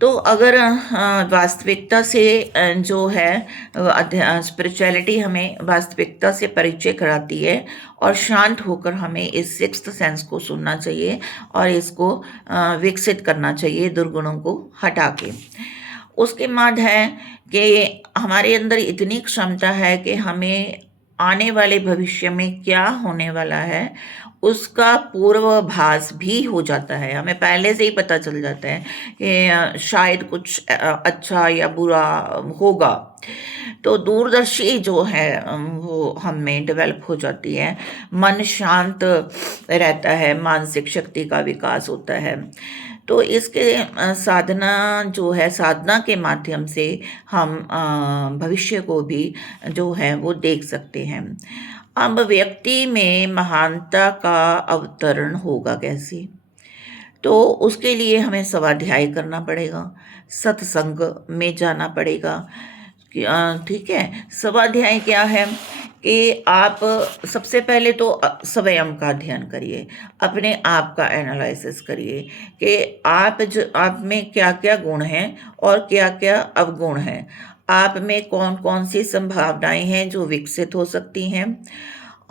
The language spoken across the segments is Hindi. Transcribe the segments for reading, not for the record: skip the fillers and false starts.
तो अगर वास्तविकता से जो है स्पिरिचुअलिटी हमें वास्तविकता से परिचय कराती है और शांत होकर हमें इस सिक्स्थ सेंस को सुनना चाहिए और इसको विकसित करना चाहिए दुर्गुणों को हटा के। उसके बाद है कि हमारे अंदर इतनी क्षमता है कि हमें आने वाले भविष्य में क्या होने वाला है उसका पूर्वाभास भी हो जाता है। हमें पहले से ही पता चल जाता है कि शायद कुछ अच्छा या बुरा होगा। तो दूरदर्शी जो है वो हम में डेवलप हो जाती है। मन शांत रहता है, मानसिक शक्ति का विकास होता है। तो इसके साधना जो है, साधना के माध्यम से हम भविष्य को भी जो है वो देख सकते हैं। अब व्यक्ति में महानता का अवतरण होगा कैसे? तो उसके लिए हमें स्वाध्याय करना पड़ेगा, सत्संग में जाना पड़ेगा। ठीक है, स्वाध्याय क्या है कि आप सबसे पहले तो स्वयं का अध्ययन करिए, अपने आप का एनालिसिस करिए कि आप में क्या क्या गुण हैं और क्या क्या अवगुण हैं। आप में कौन कौन सी संभावनाएं हैं जो विकसित हो सकती हैं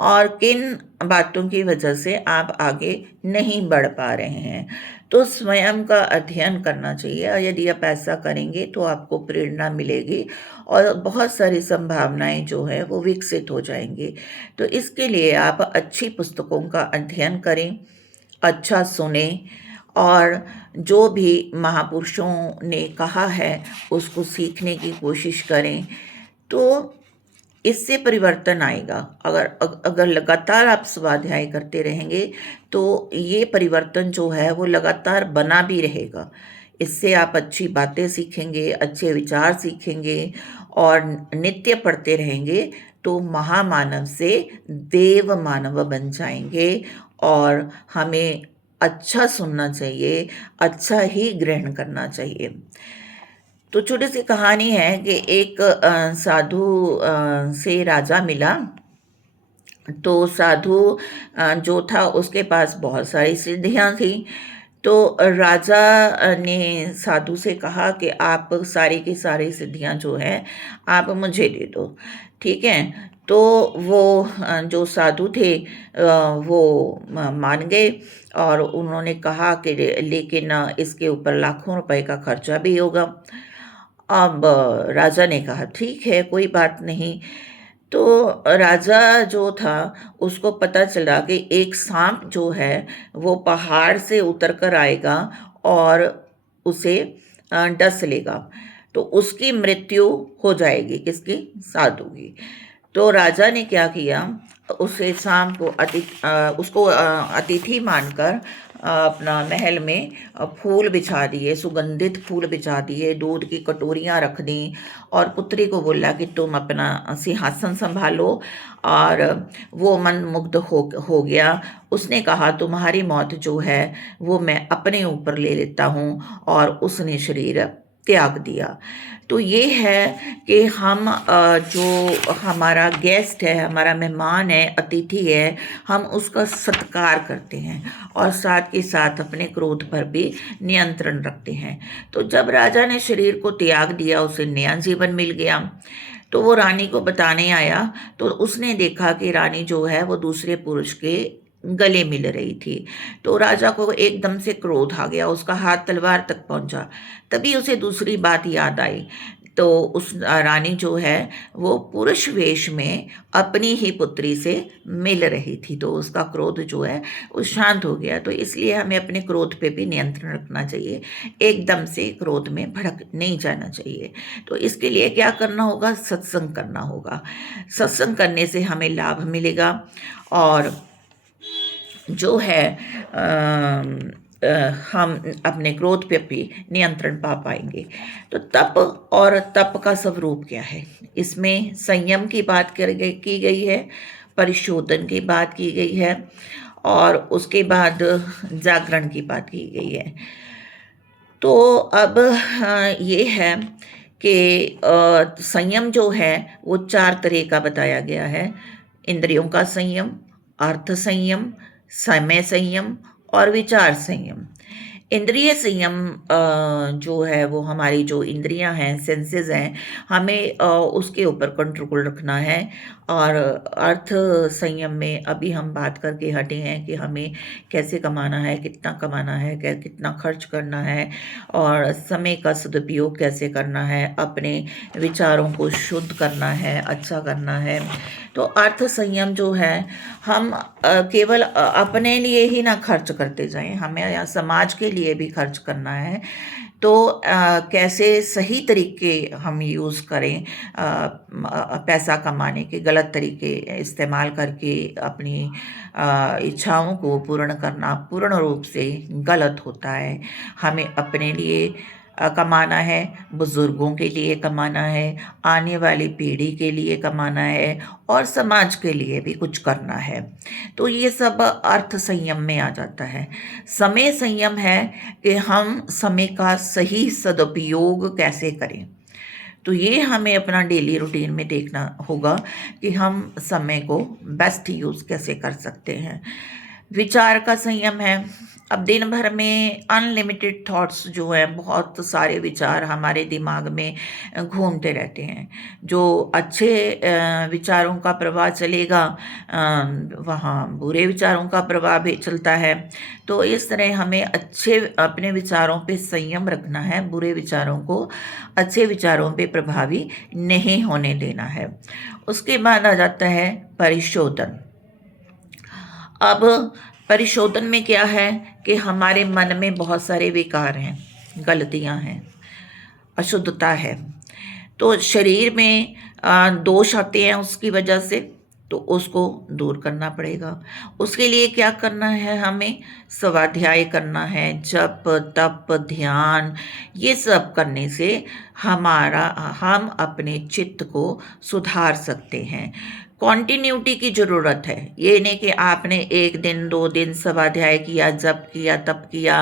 और किन बातों की वजह से आप आगे नहीं बढ़ पा रहे हैं। तो स्वयं का अध्ययन करना चाहिए और यदि आप ऐसा करेंगे तो आपको प्रेरणा मिलेगी और बहुत सारी संभावनाएं जो है वो विकसित हो जाएंगी। तो इसके लिए आप अच्छी पुस्तकों का अध्ययन करें, अच्छा सुने और जो भी महापुरुषों ने कहा है उसको सीखने की कोशिश करें। तो इससे परिवर्तन आएगा। अगर लगातार आप स्वाध्याय करते रहेंगे तो ये परिवर्तन जो है वो लगातार बना भी रहेगा। इससे आप अच्छी बातें सीखेंगे, अच्छे विचार सीखेंगे और नित्य पढ़ते रहेंगे तो महामानव से देव मानव बन जाएंगे। और हमें अच्छा सुनना चाहिए, अच्छा ही ग्रहण करना चाहिए। तो छोटी सी कहानी है कि एक साधु से राजा मिला। तो साधु जो था उसके पास बहुत सारी सिद्धियां थी। तो राजा ने साधु से कहा कि आप सारी की सारी सिद्धियां जो हैं आप मुझे दे दो। ठीक है। तो वो जो साधु थे वो मान गए और उन्होंने कहा कि लेकिन इसके ऊपर लाखों रुपए का खर्चा भी होगा। अब राजा ने कहा ठीक है, कोई बात नहीं। तो राजा जो था उसको पता चला कि एक सांप जो है वो पहाड़ से उतर कर आएगा और उसे डस लेगा। तो उसकी मृत्यु हो जाएगी, किसकी? साधु की। तो राजा ने क्या किया, उसे सांप को उसको अतिथि मानकर अपना महल में फूल बिछा दिए, सुगंधित फूल बिछा दिए, दूध की कटोरियाँ रख दी और पुत्री को बोला कि तुम अपना सिंहासन संभालो। और वो मन मुग्ध हो गया। उसने कहा तुम्हारी मौत जो है वो मैं अपने ऊपर ले लेता हूँ और उसने शरीर त्याग दिया। तो ये है कि हम जो हमारा गेस्ट है, हमारा मेहमान है, अतिथि है, हम उसका सत्कार करते हैं और साथ के साथ अपने क्रोध पर भी नियंत्रण रखते हैं। तो जब राजा ने शरीर को त्याग दिया, उसे नया जीवन मिल गया। तो वो रानी को बताने आया तो उसने देखा कि रानी जो है वो दूसरे पुरुष के गले मिल रही थी। तो राजा को एकदम से क्रोध आ गया, उसका हाथ तलवार तक पहुंचा। तभी उसे दूसरी बात याद आई। तो उस रानी जो है वो पुरुष वेश में अपनी ही पुत्री से मिल रही थी। तो उसका क्रोध जो है वो शांत हो गया। तो इसलिए हमें अपने क्रोध पे भी नियंत्रण रखना चाहिए, एकदम से क्रोध में भड़क नहीं जाना चाहिए। तो इसके लिए क्या करना होगा? सत्संग करना होगा। सत्संग करने से हमें लाभ मिलेगा और जो है हम अपने क्रोध पे भी नियंत्रण पा पाएंगे। तो तप और तप का स्वरूप क्या है? इसमें संयम की बात की गई है, परिशोधन की बात की गई है और उसके बाद जागरण की बात की गई है। तो अब ये है कि संयम जो है वो 4 तरह का बताया गया है। इंद्रियों का संयम, अर्थ संयम, समय संयम और विचार संयम। इंद्रिय संयम जो है वो हमारी जो इंद्रियां हैं, सेंसेस हैं, हमें उसके ऊपर कंट्रोल रखना है। और अर्थ संयम में अभी हम बात करके हटे हैं कि हमें कैसे कमाना है, कितना कमाना है, कितना खर्च करना है, और समय का सदुपयोग कैसे करना है, अपने विचारों को शुद्ध करना है, अच्छा करना है। तो अर्थ संयम जो है, हम केवल अपने लिए ही ना खर्च करते जाएं, हमें या समाज के लिए भी खर्च करना है। तो कैसे सही तरीके हम यूज़ करें, पैसा कमाने के गलत तरीके इस्तेमाल करके अपनी इच्छाओं को पूर्ण करना पूर्ण रूप से गलत होता है। हमें अपने लिए कमाना है, बुज़ुर्गों के लिए कमाना है, आने वाली पीढ़ी के लिए कमाना है, और समाज के लिए भी कुछ करना है। तो ये सब अर्थ संयम में आ जाता है। समय संयम है कि हम समय का सही सदुपयोग कैसे करें। तो ये हमें अपना डेली रूटीन में देखना होगा कि हम समय को बेस्ट यूज़ कैसे कर सकते हैं। विचार का संयम है। अब दिन भर में अनलिमिटेड थॉट्स जो हैं, बहुत सारे विचार हमारे दिमाग में घूमते रहते हैं। जो अच्छे विचारों का प्रवाह चलेगा, वहाँ बुरे विचारों का प्रवाह भी चलता है। तो इस तरह हमें अच्छे अपने विचारों पे संयम रखना है, बुरे विचारों को अच्छे विचारों पे प्रभावी नहीं होने देना है। उसके बाद आ जाता है परिशोधन। अब परिशोधन में क्या है कि हमारे मन में बहुत सारे विकार हैं, गलतियां हैं, अशुद्धता है। तो शरीर में दोष आते हैं उसकी वजह से, तो उसको दूर करना पड़ेगा। उसके लिए क्या करना है, हमें स्वाध्याय करना है, जप तप ध्यान, ये सब करने से हम अपने चित्त को सुधार सकते हैं। कॉन्टिन्यूटी की ज़रूरत है। ये नहीं कि आपने एक दिन 2 दिन स्वाध्याय किया, जप किया, तप किया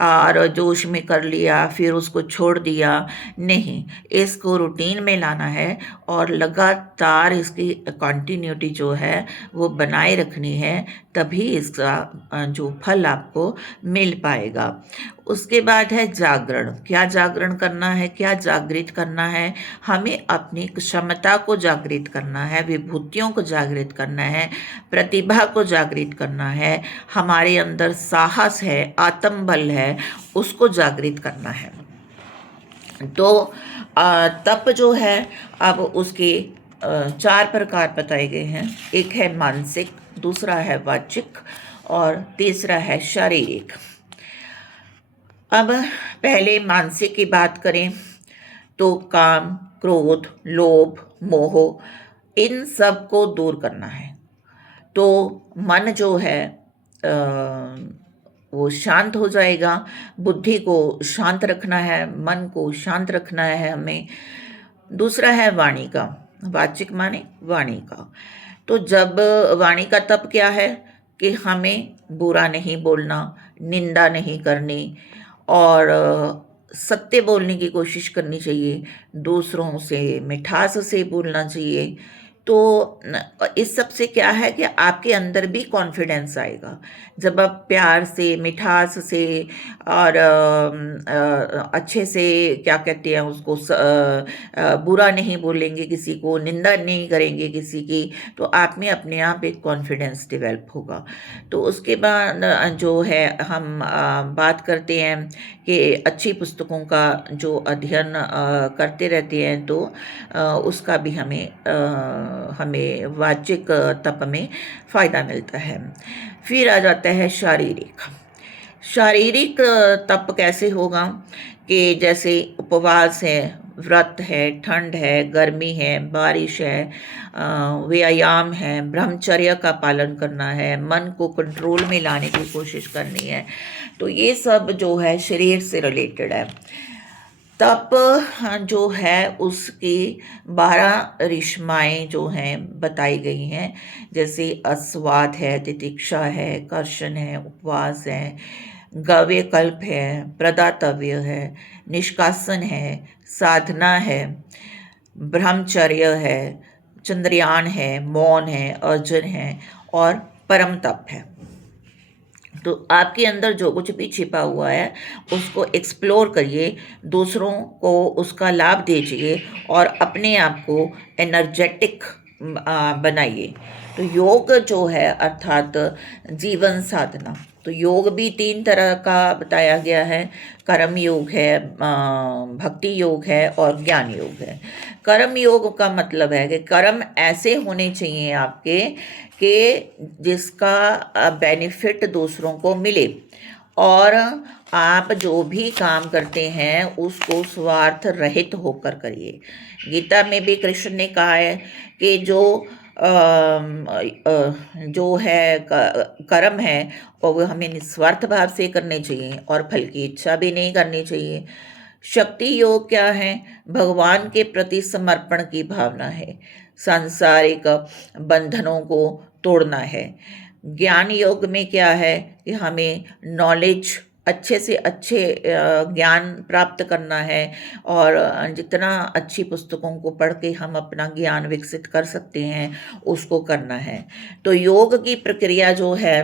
और जोश में कर लिया, फिर उसको छोड़ दिया। नहीं, इसको रूटीन में लाना है और लगातार इसकी कंटिन्यूटी जो है वो बनाए रखनी है, तभी इसका जो फल आपको मिल पाएगा। उसके बाद है जागरण। क्या जागरण करना है, क्या जागृत करना है, हमें अपनी क्षमता को जागृत करना है, विभूतियों को जागृत करना है, प्रतिभा को जागृत करना है, हमारे अंदर साहस है, आत्मबल है, उसको जागृत करना है। तो तप जो है, अब उसके 4 प्रकार बताए गए हैं। एक है मानसिक, दूसरा है वाचिक और तीसरा है शारीरिक। अब पहले मानसिक की बात करें तो काम, क्रोध, लोभ, मोह, इन सब को दूर करना है। तो मन जो है वो शांत हो जाएगा। बुद्धि को शांत रखना है, मन को शांत रखना है हमें। दूसरा है वाणी का, वाचिक माने वाणी का। तो जब वाणी का तप क्या है कि हमें बुरा नहीं बोलना, निंदा नहीं करनी, और सत्य बोलने की कोशिश करनी चाहिए, दूसरों से मिठास से बोलना चाहिए। तो इस सब से क्या है कि आपके अंदर भी कॉन्फिडेंस आएगा। जब आप प्यार से, मिठास से और अच्छे से, क्या कहते हैं उसको, बुरा नहीं बोलेंगे किसी को, निंदा नहीं करेंगे किसी की, तो आप में अपने आप एक कॉन्फिडेंस डेवलप होगा। तो उसके बाद जो है हम बात करते हैं कि अच्छी पुस्तकों का जो अध्ययन करते रहते हैं, तो उसका भी हमें वाचिक तप में फ़ायदा मिलता है। फिर आ जाता है शारीरिक। शारीरिक तप कैसे होगा कि जैसे उपवास है, व्रत है, ठंड है, गर्मी है, बारिश है, व्यायाम है, ब्रह्मचर्य का पालन करना है, मन को कंट्रोल में लाने की कोशिश करनी है। तो ये सब जो है शरीर से रिलेटेड है। तप जो है उसकी 12 रिश्माएँ जो हैं बताई गई हैं, जैसे अस्वाद है, तितिक्षा है, कर्षण है, उपवास है, गव्य कल्प है, प्रदातव्य है, निष्कासन है, साधना है, ब्रह्मचर्य है, चंद्रयान है, मौन है, अर्जन है और परम तप है। तो आपके अंदर जो कुछ भी छिपा हुआ है उसको एक्सप्लोर करिए, दूसरों को उसका लाभ दीजिए और अपने आप को एनर्जेटिक बनाइए। तो योग जो है अर्थात जीवन साधना, तो योग भी 3 तरह का बताया गया है। कर्म योग है, भक्ति योग है और ज्ञान योग है। कर्म योग का मतलब है कि कर्म ऐसे होने चाहिए आपके कि जिसका बेनिफिट दूसरों को मिले, और आप जो भी काम करते हैं उसको स्वार्थ रहित होकर करिए। गीता में भी कृष्ण ने कहा है कि जो है कर्म है और वो हमें निस्वार्थ भाव से करने चाहिए और फल की इच्छा भी नहीं करनी चाहिए। शक्ति योग क्या है? भगवान के प्रति समर्पण की भावना है, सांसारिक बंधनों को तोड़ना है। ज्ञान योग में क्या है कि हमें नॉलेज, अच्छे से अच्छे ज्ञान प्राप्त करना है, और जितना अच्छी पुस्तकों को पढ़ के हम अपना ज्ञान विकसित कर सकते हैं उसको करना है। तो योग की प्रक्रिया जो है